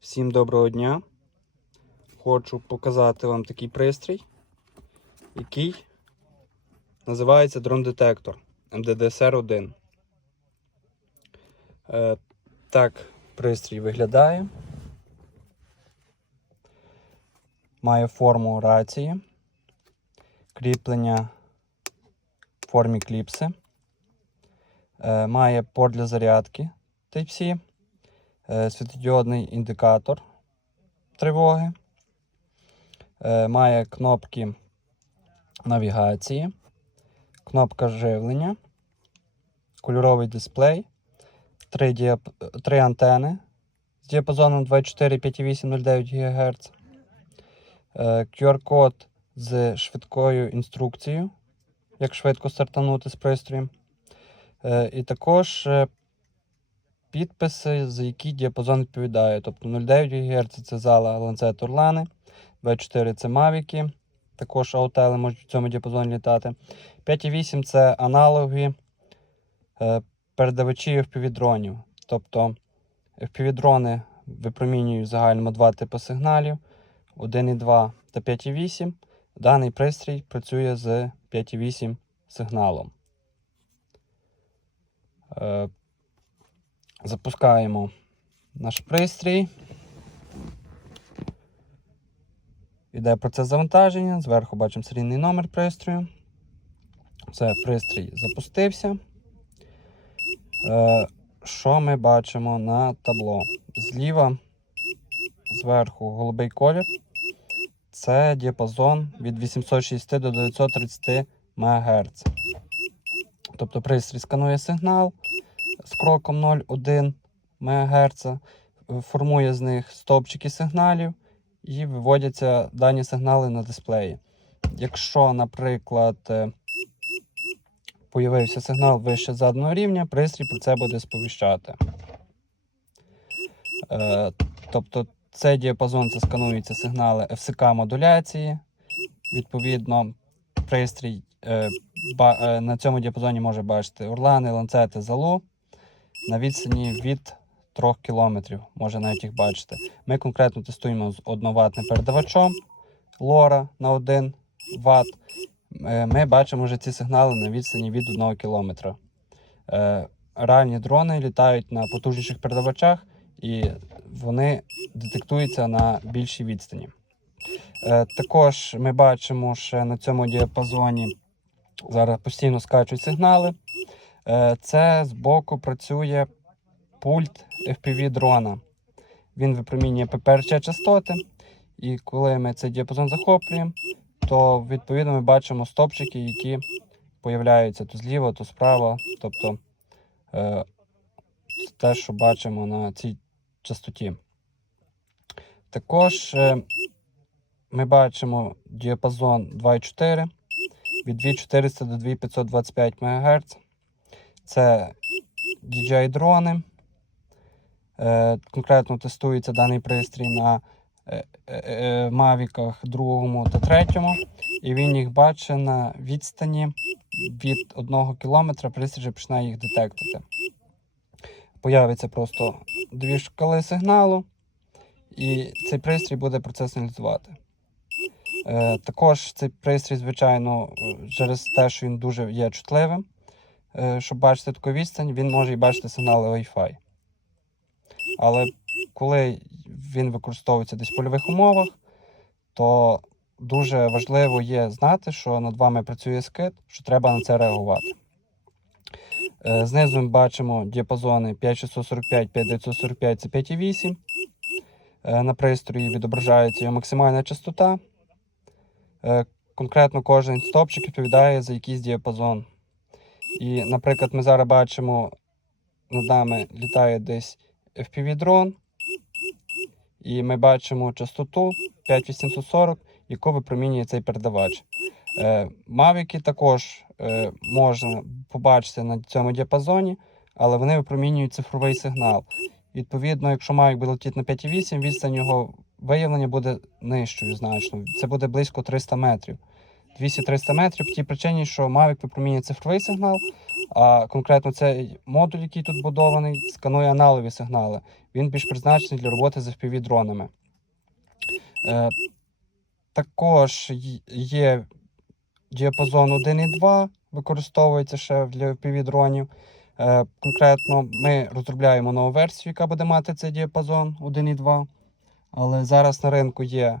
Всім доброго дня. Хочу показати вам такий пристрій, який називається дрон-детектор MDDSR-1. Е, так пристрій виглядає. Має форму рації, кріплення в формі кліпси. Е, має порт для зарядки Type-C е, світлодіодний індикатор тривоги, е, має кнопки навігації, кнопка живлення, кольоровий дисплей, три, діап... три антени з діапазоном 24, 5,8, 09 ГГц, QR-код з швидкою інструкцією, як швидко стартанути з пристроєм. Е, І також підписи, за які діапазон відповідає. Тобто 0,9 ГГц це зала ланцет Орлани, 24 це Мавіки, також аутели можуть в цьому діапазоні літати. 5,8 це аналоги е, передавачі FPV-дронів. Тобто FPV-дрони випромінюють загальному два типи сигналів: 1,2 та 5,8. Даний пристрій працює з 5,8 сигналом. Запускаємо наш пристрій. Іде процес завантаження. Зверху бачимо серійний номер пристрою. Все, пристрій запустився. Е, Що ми бачимо на табло? Зліва, зверху, голубий колір. Це діапазон від 860 до 930 МГц. Тобто пристрій сканує сигнал з кроком 0,1 МГц, формує з них стовпчики сигналів і виводяться дані сигнали на дисплеї. Якщо, наприклад, е, появився сигнал вище заданого рівня, пристрій про це буде сповіщати. Е, Тобто цей діапазон це скануються сигнали ФСК модуляції. Відповідно, пристрій е, е, на цьому діапазоні може бачити орлани, ланцети, залу на відстані від 3 км, може навіть їх бачити. Ми конкретно тестуємо з 1 ватним передавачом лора на 1 Вт. Е, Ми бачимо вже ці сигнали на відстані від 1 км. Е, Реальні дрони літають на потужніших передавачах і вони детектуються на більшій відстані. Е, Також ми бачимо, що на цьому діапазоні зараз постійно скачуть сигнали. Е, Це збоку працює пульт FPV дрона. Він випромінює ППРЧ частоти, і коли ми цей діапазон захоплюємо, то відповідно ми бачимо стопчики, які появляються то зліва, то справа. Тобто е, те, що бачимо на цій частоті. Також е, ми бачимо діапазон 2,4 від 2400 до 2525 МГц. Це DJI дрони. Е, Конкретно тестується даний пристрій на е, е, Мавіках другому та третьому. І він їх бачить на відстані від 1 км, пристрій починає їх детектити. Появиться просто дві шкали сигналу, і цей пристрій буде про це сигналізувати. Е, також цей пристрій, звичайно, через те, що він дуже є чутливим, щоб бачити таку відстань, він може і бачити сигнали Wi-Fi. Але коли він використовується десь в польових умовах, то дуже важливо є знати, що над вами працює скид, що треба на це реагувати. Е, Знизу ми бачимо діапазони 5645, 5945 це 5,8. Е, На пристрої відображається його максимальна частота. Е, Конкретно кожен стопчик відповідає за якийсь діапазон. І, наприклад, ми зараз бачимо, над нами літає десь FPV-дрон, і ми бачимо частоту 5840, яку випромінює цей передавач. Е, Мавіки також е, можна побачити на цьому діапазоні, але вони випромінюють цифровий сигнал. Відповідно, якщо Mavic буде летіти на 5,8, відстань його виявлення буде нижчою значно. Це буде близько 300 метрів. 200-300 метрів по тій причині, що Mavic випромінює цифровий сигнал, а конкретно цей модуль, який тут будований, сканує аналогові сигнали. Він більш призначений для роботи з FPV-дронами. Е, також є діапазон 1,2, використовується ще для FPV-дронів. Е, конкретно ми розробляємо нову версію, яка буде мати цей діапазон 1,2. Але зараз на ринку є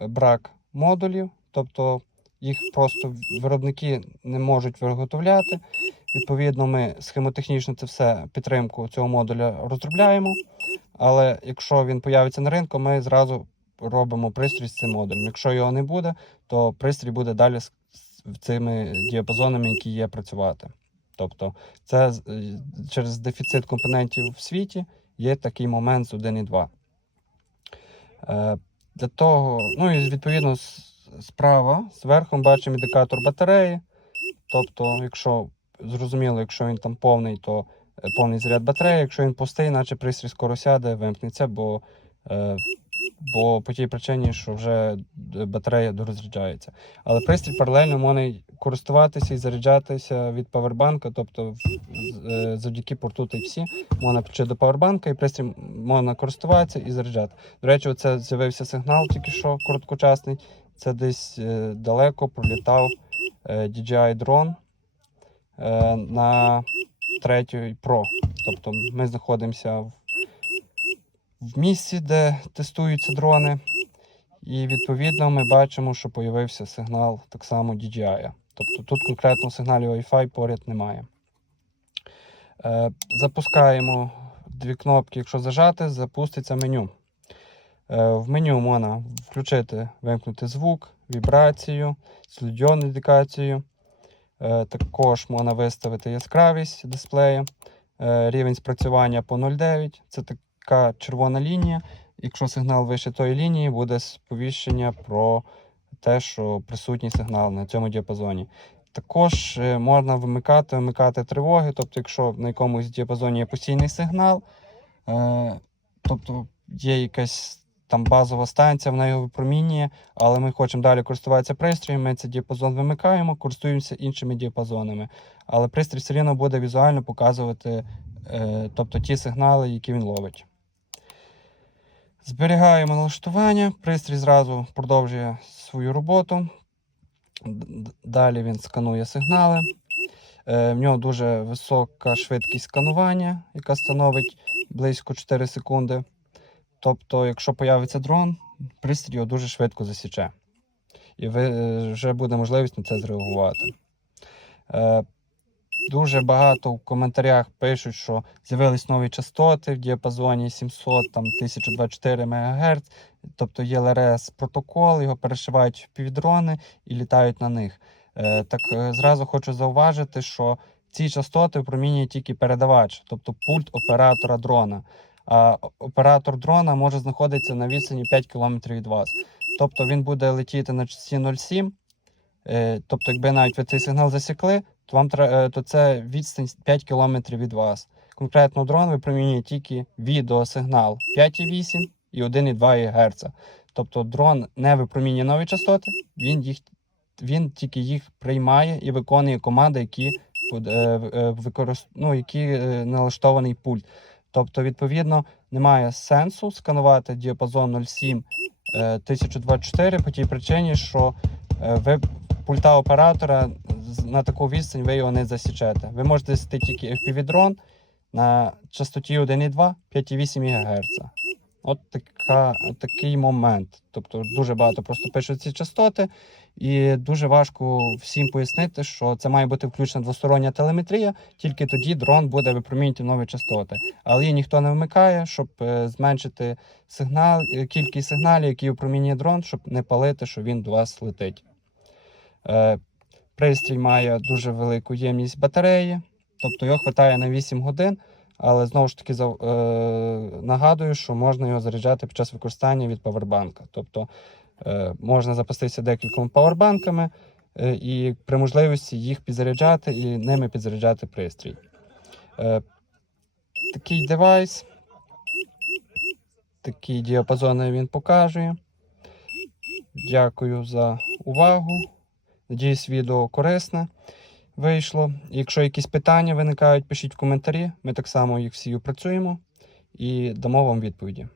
е, брак модулів, тобто їх просто виробники не можуть виготовляти. Відповідно, ми схемотехнічно це все підтримку цього модуля розробляємо. Але якщо він появиться на ринку, ми зразу робимо пристрій з цим модулем. Якщо його не буде, то пристрій буде далі з цими діапазонами, які є працювати. Тобто, це е, через дефіцит компонентів в світі є такий момент з 1.2. Е, Для того, ну і відповідно справа зверху бачимо індикатор батареї. Тобто, якщо зрозуміло, якщо він там повний, то е, повний заряд батареї. Якщо він пустий, наче пристрій скоро сяде, вимкнеться, бо, е, бо по тій причині, що вже батарея дорозряджається. Але пристрій паралельно може користуватися і заряджатися від павербанка, тобто е, завдяки порту Type-C можна підключити до павербанка і пристрій можна користуватися і заряджати. До речі, оце з'явився сигнал тільки що короткочасний. Це десь е, далеко пролітав е, DJI дрон е, на третій Pro. Тобто ми знаходимося в, місці, де тестуються дрони. І відповідно ми бачимо, що появився сигнал так само DJI. Тобто тут конкретно сигналів Wi-Fi поряд немає. Запускаємо дві кнопки, якщо зажати, запуститься меню. Е, в меню можна включити, вимкнути звук, вібрацію, слідьон індикацію. Е, також можна виставити яскравість дисплея, е, рівень спрацювання по 0,9. Це така червона лінія. Якщо сигнал вище тої лінії, буде сповіщення про те, що присутній сигнал на цьому діапазоні. Також можна вимикати, вимикати тривоги, тобто, якщо на якомусь діапазоні є постійний сигнал, тобто є якась там базова станція, вона його випромінює, але ми хочемо далі користуватися пристроєм, ми цей діапазон вимикаємо, користуємося іншими діапазонами. Але пристрій все рівно буде візуально показувати е, тобто, ті сигнали, які він ловить. Зберігаємо налаштування, пристрій зразу продовжує свою роботу. Далі він сканує сигнали. Е, В нього дуже висока швидкість сканування, яка становить близько 4 секунди. Тобто, якщо появиться дрон, пристрій його дуже швидко засіче. І ви, е, вже буде можливість на це зреагувати. Е, Дуже багато в коментарях пишуть, що з'явились нові частоти в діапазоні 700, там 1024 МГц, тобто є ЛРС протокол, його перешивають в півдрони і літають на них. Е, Так е, зразу хочу зауважити, що ці частоти випромінює тільки передавач, тобто пульт оператора дрона. Оператор дрона може знаходитися на відстані 5 км від вас. Тобто він буде летіти на частоті 0,7. Е, Тобто, якби навіть ви цей сигнал засікли, то вам е, то це відстань 5 км від вас. Конкретно дрон випромінює тільки відеосигнал 5,8 і 1,2 ГГц. Тобто дрон не випромінює нові частоти, він їх він тільки їх приймає і виконує команди, які е, ну, які налаштований пульт. Тобто, відповідно, немає сенсу сканувати діапазон 0,7 е, 1024 по тій причині, що е, ви пульта оператора на таку відстань ви його не засічете. Ви можете засікти тільки FPV-дрон на частоті 1,2 5,8 ГГц. От така, такий момент. Тобто дуже багато просто пишуть ці частоти, і дуже важко всім пояснити, що це має бути включена двостороння телеметрія, тільки тоді дрон буде випромінювати нові частоти. Але її ніхто не вмикає, щоб е, зменшити сигнал, е, кількість сигналів, які випромінює дрон, щоб не палити, що він до вас летить. Е, Пристрій має дуже велику ємність батареї, тобто його вистачає на 8 годин. Але знову ж таки е, нагадую, що можна його заряджати під час використання від павербанка. Тобто е, можна запастися декількома павербанками е, і при можливості їх підзаряджати і ними підзаряджати пристрій. Такий девайс, такі діапазони він показує. Дякую за увагу. Надіюсь, відео корисне вийшло. Якщо якісь питання виникають, пишіть в коментарі. Ми так само їх всі опрацюємо і дамо вам відповіді.